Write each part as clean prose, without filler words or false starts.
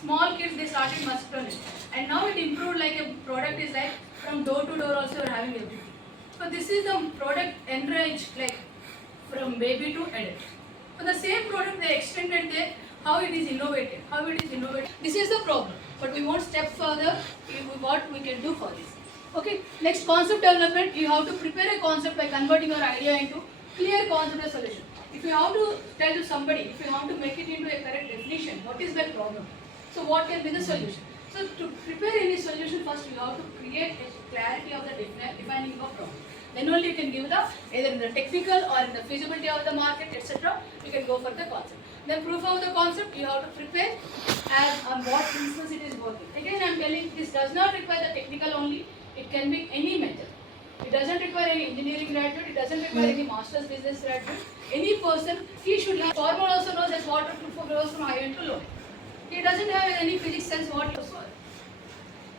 Small kids, they started must learn it. And now it improved, like a product is like from door to door also you're having everything. So this is the product enriched, like from baby to adult. So the same product they extended there, how it is innovated, This is the problem. But we want step further, what we can do for this. Okay, next concept development, you have to prepare a concept by converting your idea into clear concept and solution. If you have to tell to somebody, if you want to make it into a correct definition, what is the problem? So what can be the solution? So to prepare any solution, first you have to create a clarity of the defining of problem. Then only you can give the either in the technical or in the feasibility of the market, etc. You can go for the concept. Then proof of the concept you have to prepare as on what principles it is working. Again I am telling this does not require the technical only. It can be any method. It doesn't require any engineering graduate. It doesn't require any master's business graduate. Any person, he should learn. Farmer also knows that water flows from high end to low. He doesn't have any physics sense what you solve.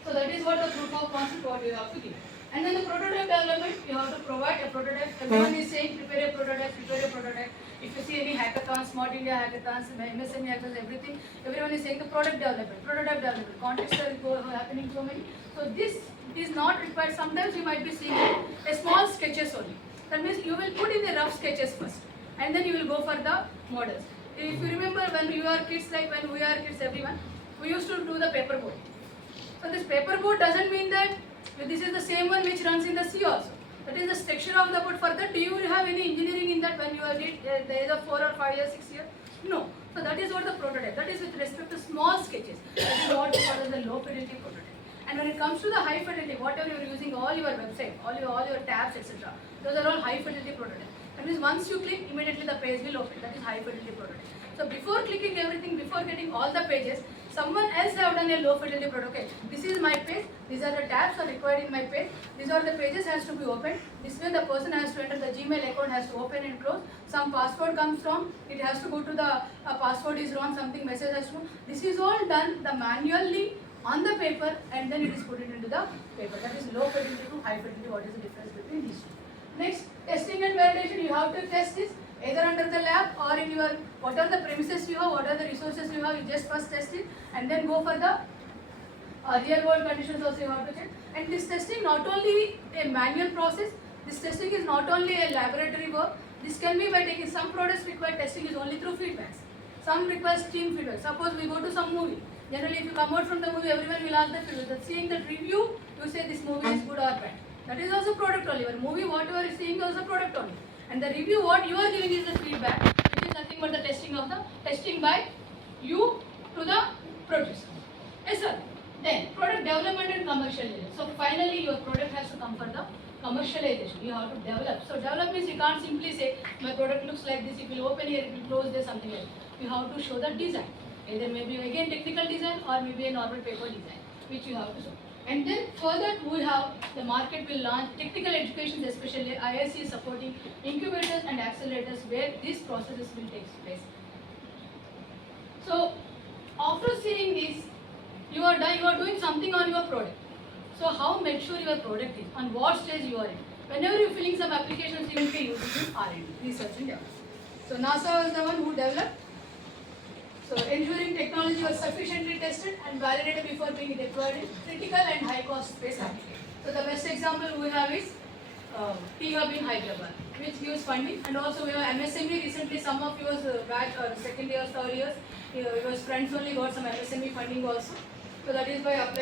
So that is what the proof of concept what you have to give. And then the prototype development, you have to provide a prototype. Everyone is saying prepare a prototype. If you see any hackathons, Smart India hackathons, MSME hackathons, everything, everyone is saying the prototype development. Contests are happening so many. So this is not required. Sometimes you might be seeing a small sketches only. That means you will put in the rough sketches first and then you will go for the models. If you remember when you are kids, like when we are kids, everyone, we used to do the paper boat. So this paper boat doesn't mean that this is the same one which runs in the sea also. That is the structure of the boat. Further, do you have any engineering in that when you are did the age of 4 or 5 years, 6 years? No. So that is what the prototype. That is with respect to small sketches. That is what we call as the low fidelity prototype. And when it comes to the high fidelity, whatever you are using, all your website, all your tabs, etc. Those are all high fidelity prototype. That means once you click, immediately the page will open. That is high fidelity prototype. So before clicking everything, before getting all the pages, someone else have done a low fidelity prototype. Okay, this is my page. These are the tabs are required in my page. These are the pages has to be opened. This way the person has to enter the Gmail account, has to open and close. Some password comes from, it has to go to the password is wrong, something message has to go. This is all done the manually on the paper and then it is put into the paper. That is low fidelity to high fidelity. What is the difference between these two? Next, testing and validation. You have to test this either under the lab or in your, what are the premises you have, what are the resources you have, you just first test it and then go for the real world conditions also you have to check. And this testing not only a manual process, this testing is not only a laboratory work, this can be by taking some products require testing is only through feedbacks. Some requires team feedback. Suppose we go to some movie. Generally if you come out from the movie, everyone will ask the feedback. Seeing the review, you say this movie is good or bad. That is also product only. Your movie, whatever you are seeing, is also product only. And the review, what you are giving is the feedback, which is nothing but the testing by you to the producer. Yes sir. Then product development and commercialization. So finally your product has to come for the commercialization. You have to develop. So develop means you can't simply say my product looks like this, it will open here, it will close there, something like that. You have to show the design. Either maybe again technical design or maybe a normal paper design, which you have to show. And then further we have the market will launch technical education, especially IIC is supporting incubators and accelerators where these processes will take place. So after seeing this, you are doing something on your product. So how mature your product is, on what stage you are in. Whenever you are filling some applications, you will be using R&D, research and development. So NASA was the one who developed. So ensuring technology was sufficiently tested and validated before being deployed in critical and high cost space applications. So the best example we have is T-Hub in Hyderabad, which gives funding, and also we have MSME. Recently some of yours batch or second years, third years, your friends only got some MSME funding also. So that is by applying